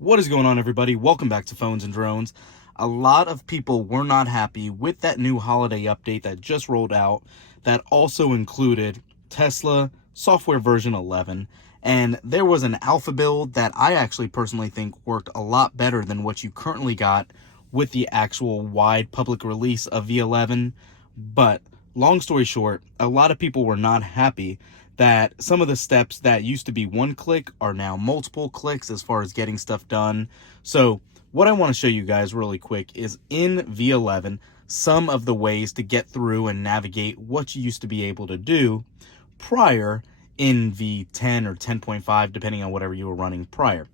What is going on, everybody? Welcome back to Phones and Drones. A lot of people were not happy with that new holiday update that just rolled out that also included Tesla software version 11. And there was an alpha build that I actually personally think worked a lot better than what you currently got with the actual wide public release of V11. But long story short, a lot of people were not happy that some of the steps that used to be one click are now multiple clicks as far as getting stuff done. So what I want to show you guys really quick is in V11, some of the ways to get through and navigate what you used to be able to do prior in V10 or 10.5, depending on whatever you were running prior.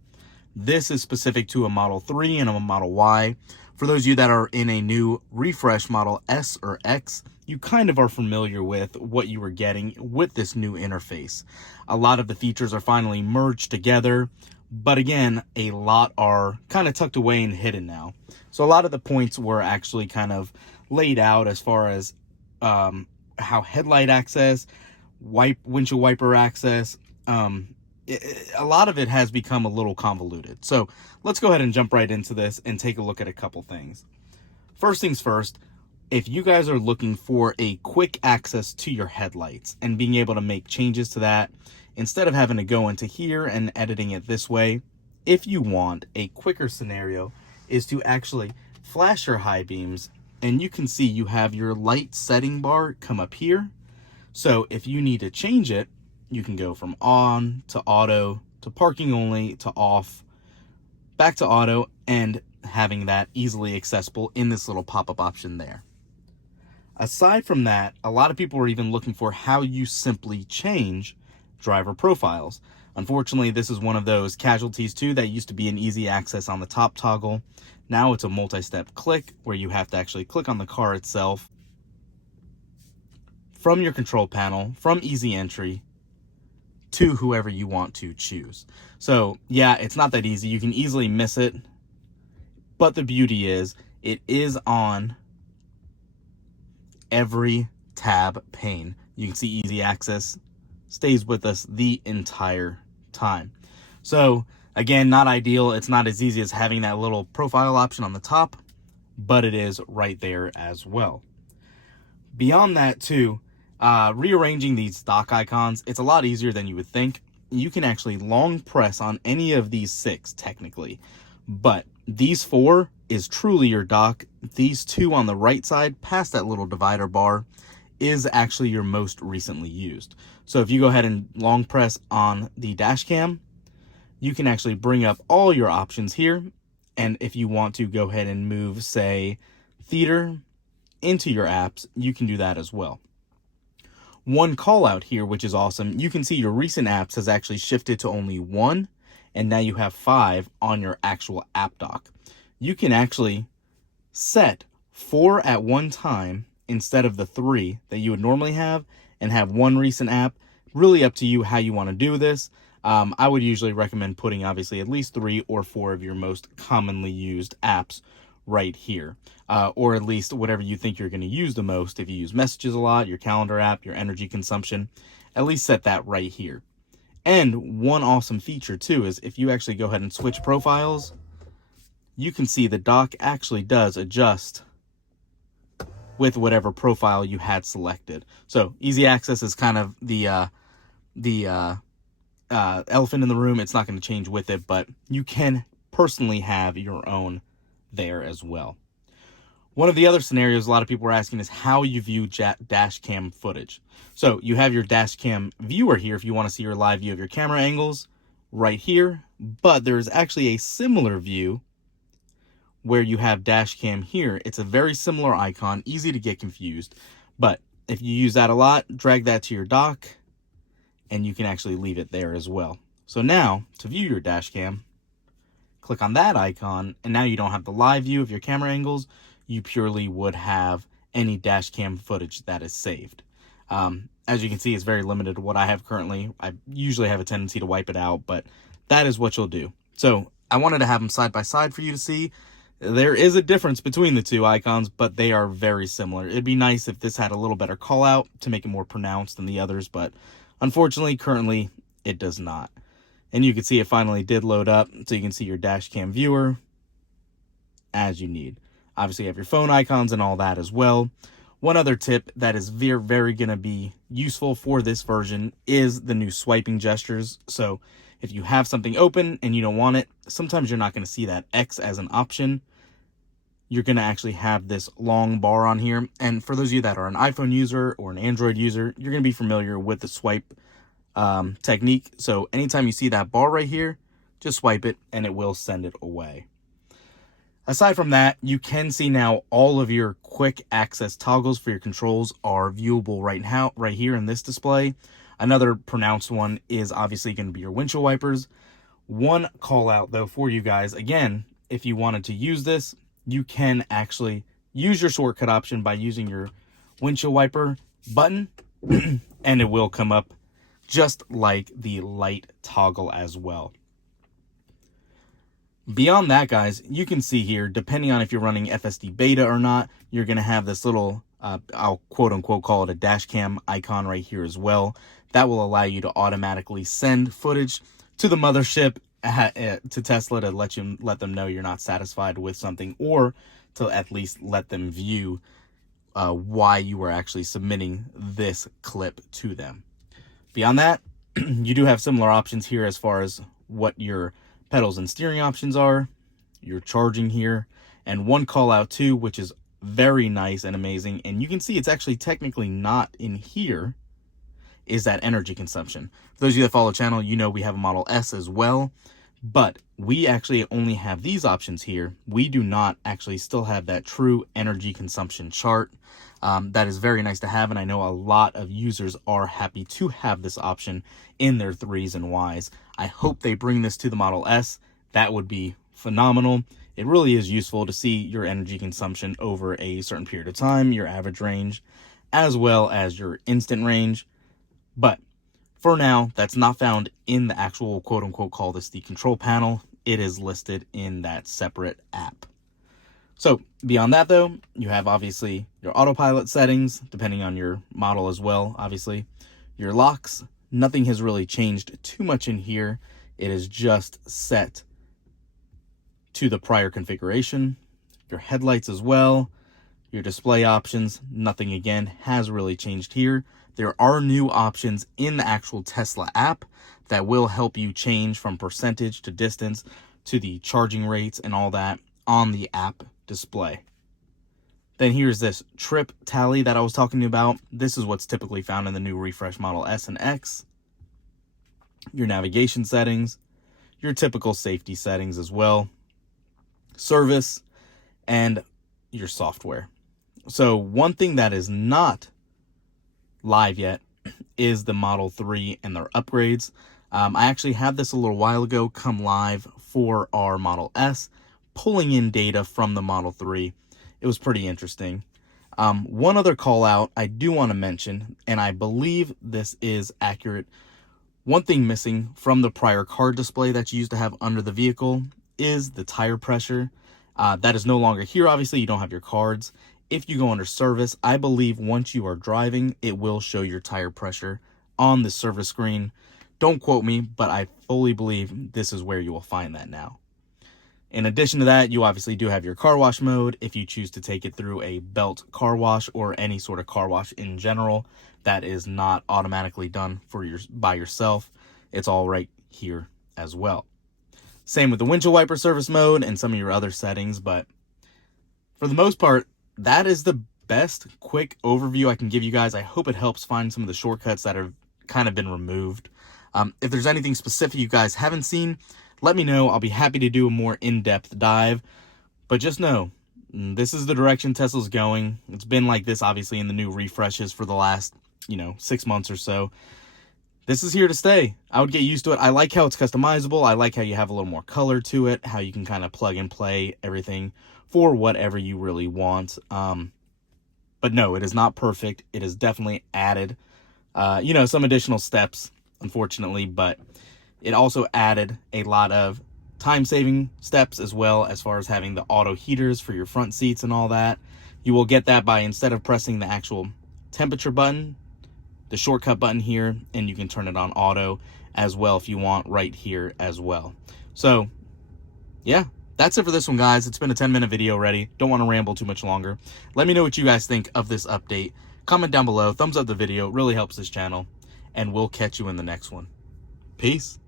This is specific to a Model 3 and a Model Y. For those of you that are in a new refresh Model S or X, you kind of are familiar with what you were getting with this new interface. A lot of the features are finally merged together, but again, a lot are kind of tucked away and hidden now. So a lot of the points were actually kind of laid out as far as how headlight access, windshield wiper access, a lot of it has become a little convoluted. So let's go ahead and jump right into this and take a look at a couple things. First things first, if you guys are looking for a quick access to your headlights and being able to make changes to that, instead of having to go into here and editing it this way, if you want a quicker scenario is to actually flash your high beams, and you can see you have your light setting bar come up here. So if you need to change it, you can go from on to auto to parking only to off, back to auto, and having that easily accessible in this little pop-up option there. Aside from that, a lot of people are even looking for how you simply change driver profiles. Unfortunately, this is one of those casualties too that used to be an easy access on the top toggle. Now it's a multi-step click where you have to actually click on the car itself from your control panel, from easy entry to whoever you want to choose. So yeah, it's not that easy. You can easily miss it, but the beauty is it is on every tab pane. You can see easy access stays with us the entire time. So again, not ideal. It's not as easy as having that little profile option on the top, but it is right there as well. Beyond that too, rearranging these dock icons, it's a lot easier than you would think. You can actually long press on any of these 6 technically, but these 4 is truly your dock. These 2 on the right side past that little divider bar is actually your most recently used. So if you go ahead and long press on the dash cam, you can actually bring up all your options here. And if you want to go ahead and move, say, theater into your apps, you can do that as well. One call out here, which is awesome, you can see your recent apps has actually shifted to only 1, and now you have 5 on your actual app dock. You can actually set 4 at one time instead of the 3 that you would normally have, and have 1 recent app. Really up to you how you want to do this. I would usually recommend putting obviously at least 3 or 4 of your most commonly used apps right here, or at least whatever you think you're going to use the most. If you use messages a lot, your calendar app, your energy consumption, at least set that right here. And one awesome feature too is if you actually go ahead and switch profiles, you can see the dock actually does adjust with whatever profile you had selected. So easy access is kind of the elephant in the room. It's not going to change with it, but you can personally have your own there as well. One of the other scenarios a lot of people are asking is how you view dash cam footage. So you have your dash cam viewer here if you want to see your live view of your camera angles right here, but there's actually a similar view where you have dash cam here. It's a very similar icon, easy to get confused, but if you use that a lot, drag that to your dock and you can actually leave it there as well. So now to view your dash cam, click on that icon, and now you don't have the live view of your camera angles. You purely would have any dash cam footage that is saved. As you can see, it's very limited to what I have currently. I usually have a tendency to wipe it out, but that is what you'll do. So I wanted to have them side by side for you to see. There is a difference between the 2 icons, but they are very similar. It'd be nice if this had a little better call out to make it more pronounced than the others, but unfortunately, currently, it does not. And you can see it finally did load up, so you can see your dash cam viewer as you need. Obviously, you have your phone icons and all that as well. One other tip that is very going to be useful for this version is the new swiping gestures. So if you have something open and you don't want it, sometimes you're not going to see that X as an option. You're going to actually have this long bar on here. And for those of you that are an iPhone user or an Android user, you're going to be familiar with the swipe technique. So anytime you see that bar right here, just swipe it and it will send it away. Aside from that, you can see now all of your quick access toggles for your controls are viewable right here in this display. Another pronounced one is obviously going to be your windshield wipers. One call out though for you guys, again, if you wanted to use this, you can actually use your shortcut option by using your windshield wiper button and it will come up just like the light toggle as well. Beyond that, guys, you can see here, depending on if you're running FSD beta or not, you're going to have this little, I'll quote unquote call it a dash cam icon right here as well. That will allow you to automatically send footage to the mothership, to Tesla, to let them know you're not satisfied with something, or to at least let them view why you were actually submitting this clip to them. Beyond that, you do have similar options here as far as what your pedals and steering options are, your charging here, and one call out too, which is very nice and amazing. And you can see it's actually technically not in here, is that energy consumption. For those of you that follow the channel, you know we have a Model S as well, but we actually only have these options here. We do not actually still have that true energy consumption chart. That is very nice to have, and I know a lot of users are happy to have this option in their 3s and Ys. I hope they bring this to the Model S. That would be phenomenal. It really is useful to see your energy consumption over a certain period of time, your average range, as well as your instant range. But for now, that's not found in the actual quote-unquote call this the control panel. It is listed in that separate app. So beyond that, though, you have obviously your autopilot settings, depending on your model as well, obviously. Your locks, nothing has really changed too much in here. It is just set to the prior configuration. Your headlights as well, your display options, nothing again has really changed here. There are new options in the actual Tesla app that will help you change from percentage to distance to the charging rates and all that on the app display. Then here's this trip tally that I was talking about. This is what's typically found in the new refresh Model S and X. Your navigation settings, your typical safety settings as well, service, and your software. So one thing that is not live yet is the Model 3 and their upgrades. I actually had this a little while ago come live for our Model S, pulling in data from the Model 3. It was pretty interesting. One other call out I do want to mention, and I believe this is accurate. One thing missing from the prior card display that you used to have under the vehicle is the tire pressure. That is no longer here. Obviously, you don't have your cards. If you go under service, I believe once you are driving, it will show your tire pressure on the service screen. Don't quote me, but I fully believe this is where you will find that now. In addition to that, you obviously do have your car wash mode if you choose to take it through a belt car wash or any sort of car wash in general. That is not automatically done by yourself. It's all right here as well. Same with the windshield wiper service mode and some of your other settings, but for the most part, that is the best quick overview I can give you guys. I hope it helps find some of the shortcuts that have kind of been removed. If there's anything specific you guys haven't seen, let me know. I'll be happy to do a more in-depth dive. But just know, this is the direction Tesla's going. It's been like this, obviously, in the new refreshes for the last, 6 months or so. This is here to stay. I would get used to it. I like how it's customizable. I like how you have a little more color to it, how you can kind of plug and play everything for whatever you really want. But no, it is not perfect. It is definitely added, some additional steps, unfortunately, but it also added a lot of time-saving steps as well, as far as having the auto heaters for your front seats and all that. You will get that by, instead of pressing the actual temperature button, the shortcut button here, and you can turn it on auto, as well if you want right here as well. So yeah, that's it for this one, guys. It's been a 10-minute video already. Don't want to ramble too much longer. Let me know what you guys think of this update. Comment down below, thumbs up the video, it really helps this channel, and we'll catch you in the next one. Peace.